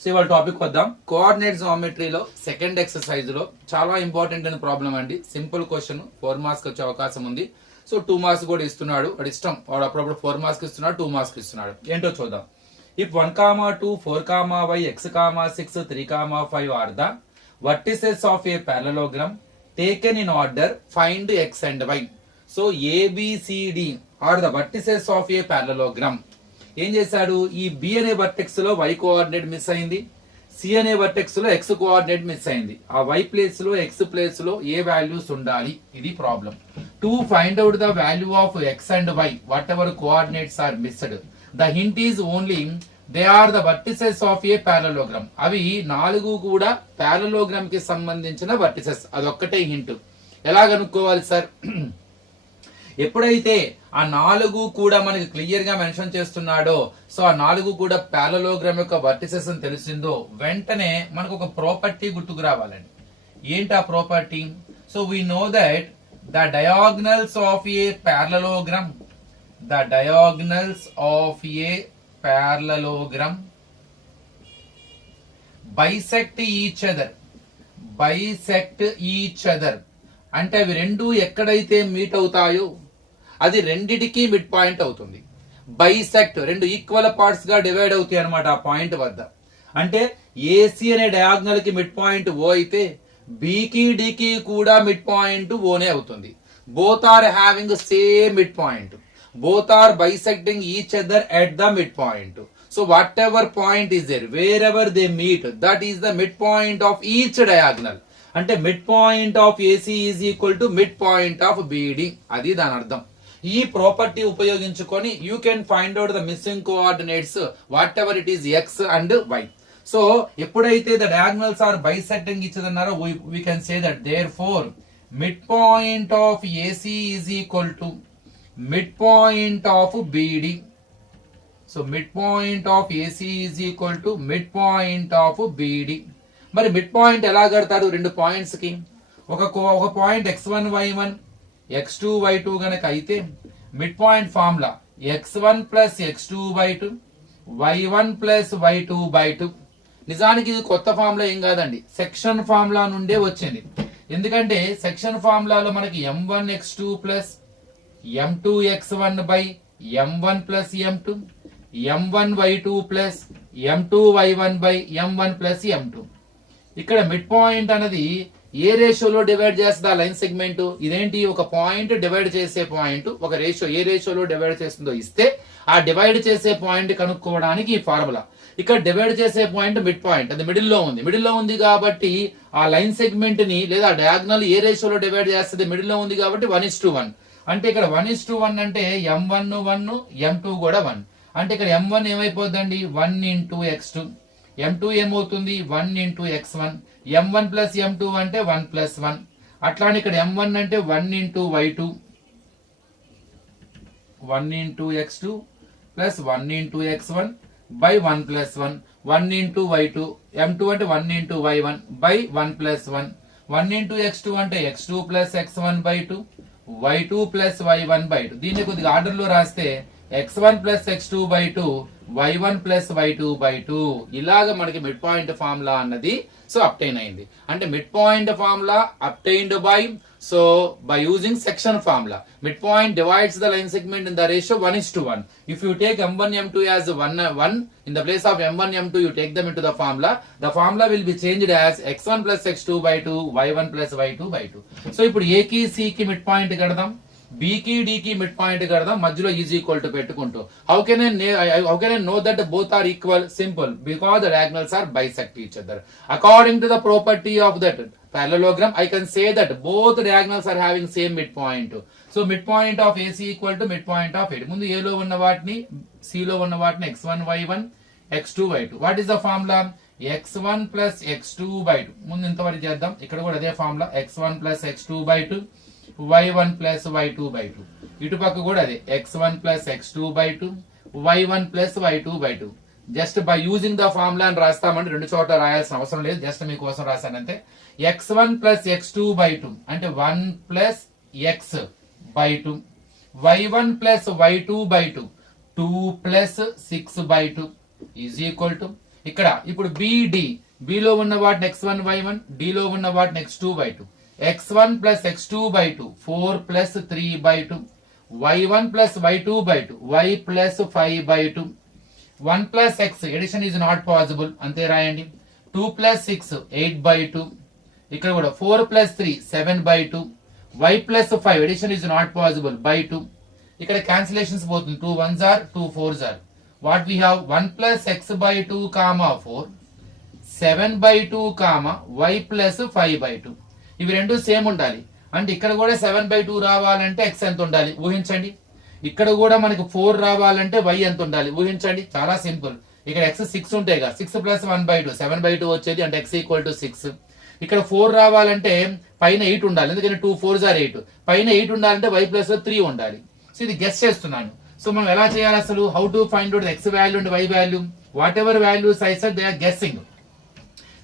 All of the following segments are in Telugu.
సో ఇవాళ టాపిక్ వద్దాం. కోఆర్డినేట్ జామెట్రీలో సెకండ్ ఎక్సర్సైజ్ లో చాలా ఇంపార్టెంట్ అయిన ప్రాబ్లం అండి. సింపుల్ క్వశ్చన్, 4 మార్క్స్ వచ్చే అవకాశం ఉంది. సో 2 మార్క్స్ కూడా ఇస్తున్నాడు, వాడు ఇష్టం. వాడు అప్పుడప్పుడు 4 మార్క్స్ ఇస్తున్నాడు, 2 మార్క్స్ ఇస్తున్నాడు. ఏంటో చూద్దాం. If 1, 2, 4, y, x, 6, 3, 5 are the vertices of a parallelogram taken in order, find x and y. So a, b, c, d are the vertices of a parallelogram. ఏం చేశాడు, ఈ బి అనే వర్టెక్స్ లో y కోఆర్డినేట్ మిస్ అయింది, సి అనే వర్టెక్స్ లో x కోఆర్డినేట్ మిస్ అయింది. ఆ y ప్లేస్ లో x ప్లేస్ లో ఏ వాల్యూస్ ఉండాలి, ఇది problem. To find out the value of x and y what coordinates are missed. The hint is only they are the vertices of a parallelogram. అవి 4 కూడా పారలోగ్రామ్ కి సంబంధించిన వర్టిసెస్. అదొక్కటే హింట్. ఎలా కనుక్కోవాలి సార్? ఎప్పుడైతే ఆ 4 కూడా మనకి క్లియర్ గా మెన్షన్ చేస్తున్నాడో, సో ఆ 4 కూడా పారలోగ్రామ్ యొక్క వర్టిసెస్ అని తెలిసిందో, వెంటనే మనకు ఒక ప్రాపర్టీ గుర్తుకు రావాలండి. ఏంటి ఆ property? So we know that the diagonals of a parallelogram, the diagonals of a parallelogram bisect each other, bisect each other అంటే అవి రెండు ఎక్కడైతే మీట్ అవుతాయో అది రెండిటికి మిడ్ పాయింట్ అవుతుంది. బైసెక్ట్ రెండు ఈక్వల్ పార్ట్స్ గా డివైడ్ అవుతాయి అనమాట ఆ పాయింట్ వద్ద. అంటే ఏసీ అనే డయాగ్నల్ కి మిడ్ పాయింట్ ఓ అయితే బీకి డికి కూడా మిడ్ పాయింట్ ఓనే అవుతుంది. Both are having same mid point, both are bisecting each other at the midpoint. So whatever point is there, wherever they meet, that is the midpoint of each diagonal. అంటే midpoint of AC is equal to midpoint of BD. అది దాని అర్థం. ఈ ప్రాపర్టీ ఉపయోగించుకొని you can find out the missing coordinates whatever it is x and y. So ఎప్పుడైతే the diagonals are bisecting each other అన్నారో we can say that therefore midpoint of AC is equal to midpoint of BD. So midpoint of AC is equal to midpoint of BD. మరి మిడ్ పాయింట్ ఎలా కడతారు రెండు పాయింట్స్ కి? ఒక point x1 y1 x2 y2 గనక అయితే mid point formula x1 plus x2 y2 y1 plus y2 by2. నిజానికి ఇది కొత్త ఫార్ములా ఏం కాదండి, సెక్షన్ ఫార్ములా నుండే వచ్చింది. ఎందుకంటే సెక్షన్ ఫార్ములాలో మనకి m1 x2 plus m2 x1 by m1 plus m2, m1 y2 plus m2 y1 by m1 plus m2. ఇక్కడ మిడ్ పాయింట్ అనేది ఏ రేషియోలో డివైడ్ చేస్తుందా లైన్ సెగ్మెంట్? ఇదేంటి, ఒక పాయింట్ డివైడ్ చేసే పాయింట్ ఒక రేషియో ఏ రేషియోలో డివైడ్ చేస్తుందో ఇస్తే ఆ డివైడ్ చేసే పాయింట్ కనుక్కోవడానికి ఈ ఫార్ములా. ఇక్కడ డివైడ్ చేసే పాయింట్ మిడ్ పాయింట్, అది మిడిల్ లో ఉంది కాబట్టి ఆ లైన్ సెగ్మెంట్ ని లేదా డయాగ్నల్ ఏ రేషియోలో డివైడ్ చేస్తుంది, మిడిల్ లో ఉంది కాబట్టి 1:1. అంటే ఇక్కడ 1:1 అంటే m1 1 m2 కూడా 1. అంటే ఇక్కడ m1 ఏమైపోద్దండి 1 into x2, m2 ఏమవుతుంది 1 into x1, m1 plus m2 అంటే 1 plus 1. అట్లానే ఇక్కడ m1 అంటే 1 into y2, 1 into x2 plus 1 into x1 by 1 plus 1, 1 into y2, m2 అంటే 1 into y1 by 1 plus 1, 1 into x2 అంటే x2 plus x1 by 2, y2 plus y1 by 2. దీన్ని కొద్దిగా ఆర్డర్ లో రాస్తే x1 plus x2 by 2, y1 plus y2 by 2. ఇలాగ మనకి మిడ్ పాయింట్ ఫార్ములా అన్నది సో అప్టైన్ అయింది. అంటే mid point formula obtained by by using section formula. Midpoint divides the line segment in the ratio 1:1. If you take m1 m2 as 1 in the place of m1 m2, you take them into the formula. The formula will be changed as x1 plus x2 by 2, y1 plus y2 by 2. So ఇప్పుడు a కి c కి మిడ్ పాయింట్ కడదాం, b కి d కి మిడ్ పాయింట్ కడదాం, మధ్యలో ఈజ్ ఈక్వల్ టు పెట్టుకుంటూ. How can I know that both are equal? Simple, because the diagonals are bisect each other. According to the property of that parallelogram, I can say that both diagonals are having same midpoint. So midpoint of AC equal to midpoint of A. ముందు A లో ఉన్న వాటిని C లో ఉన్న వాటిని x1 y1 x2 y2. What is the formula? x1 plus x2 by 2. ముందు ఇంతవరకు చేద్దాం. ఇక్కడ కూడా అదే formula x1 plus x2 by 2, y1 plus y2 by 2. ఇటు పక్క కూడా అదే x1 plus x2 by 2, y1 plus y2 by 2. Just by using the formula అని రాస్తామంటే రెండు చోట్ల రాయాల్సిన అవసరం లేదు, జస్ట్ మీకోసం రాశానంతే. x1 plus x2 by 2 అంటే 1 plus x by 2, y1 plus y2 by 2 2 plus 6 by 2 is equal to ఇక్కడ ఇప్పుడు BD, బిలో ఉన్న వాటిని x1 y1, డిలో ఉన్న వాటిని x2 y2. x1 plus x2 by 2 4 plus 3 by 2, y1 plus y2 by 2 y plus 5 by 2. 1 plus x edition is not possible, అంతే రాయండి. 2 ప్లస్ 6 8 by 2. ఇక్కడ కూడా 4 plus 3 7 by 2. y plus 5 edition is not possible by 2. ఇక్కడ క్యాన్సిలేషన్స్ పోతుంది. 2 1s are 2 4s are. What we have 1 plus x by 2 comma 4, 7 by 2 comma y plus 5 by 2. ఇవి రెండు సేమ్ ఉండాలి. అంటే ఇక్కడ కూడా 7 by 2 రావాలంటే x ఎంత ఉండాలి ఊహించండి. ఇక్కడ కూడా మనకి 4 రావాలంటే y ఎంత ఉండాలి ఊహించండి. చాలా సింపుల్. ఇక్కడ x 6 ఉంటాయి కదా, 6 ప్లస్ 1 by 2 7 by 2 వచ్చేది, అంటే x ఈక్వల్ టు 6. ఇక్కడ 4 రావాలంటే పైన 8 ఉండాలి, ఎందుకంటే 2 4s are 8. పైన 8 ఉండాలంటే y ప్లస్ 3 ఉండాలి. సో ఇది గెస్ చేస్తున్నాను. సో మనం ఎలా చేయాలి అసలు? How to find out x value and y value? Whatever values I said they are guessing.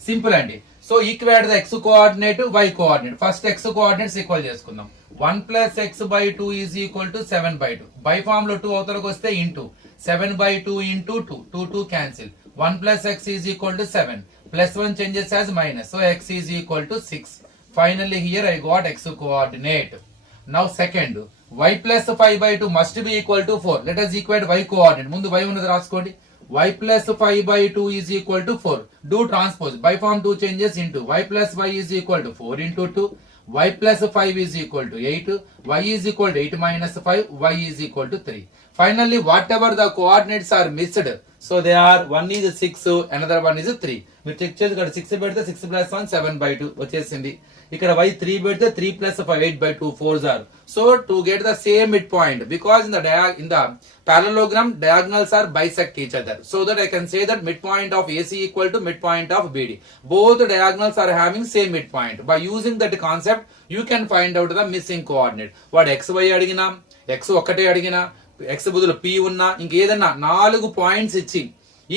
Simple అండి. So equate the x coordinate, y coordinate. First x coordinates equal చేసుకుందాం. 1 plus x by 2 is equal to 7 by 2. By form లో 2 అవతలకు వస్తే into 7 by 2 into 2, 2 2 cancel. 1 plus x is equal to 7 plus 1 changes as minus, so x is equal to 6. Finally here I got x coordinate. Now second, y plus 5 by 2 must be equal to 4. Let us equate y coordinate. ముందు y ఉన్నది రాసుకోండి. y plus 5 by 2 is equal to 4. Do transpose. By form 2 changes into y plus y is equal to 4 into 2. Y plus 5 is equal to 8. Y is equal to 8 minus 5. Y is equal to 3. Finally, whatever the coordinates are missed, so they are, one is 6, another one is 3. మీరు చెక్ చేసి ఇక్కడ 6 పెడితే 6 plus 1 7 by 2 వచ్చేసింది. ఇక్కడ y 3 పెడితే 3 plus 5 8 by 2 4s are. So to get the same midpoint, because in the parallelogram diagonals are bisect each other, so that I can say that midpoint of AC equal to midpoint of BD. Both diagonals are having same midpoint. By using that concept, you can find out the missing coordinate. What xy అడిగినా, x ఒకటే అడిగినా, x బదులు p ఉన్నా, ఇంకేదన్నా 4 పాయింట్స్ ఇచ్చి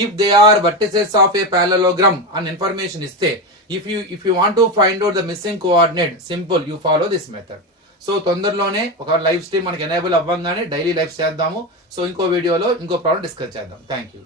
if they are vertices of a parallelogram and information iste, if you want to find out the missing coordinate, simple, you follow this method. So తొందరలోనే ఒక లైవ్ స్ట్రీమ్ మనకి ఎనేబుల్ అవ్వగానే డైలీ లైవ్ చేద్దాము. సో ఇంకో వీడియోలో ఇంకో ప్రాబ్లం డిస్కస్ చేద్దాం. Thank you.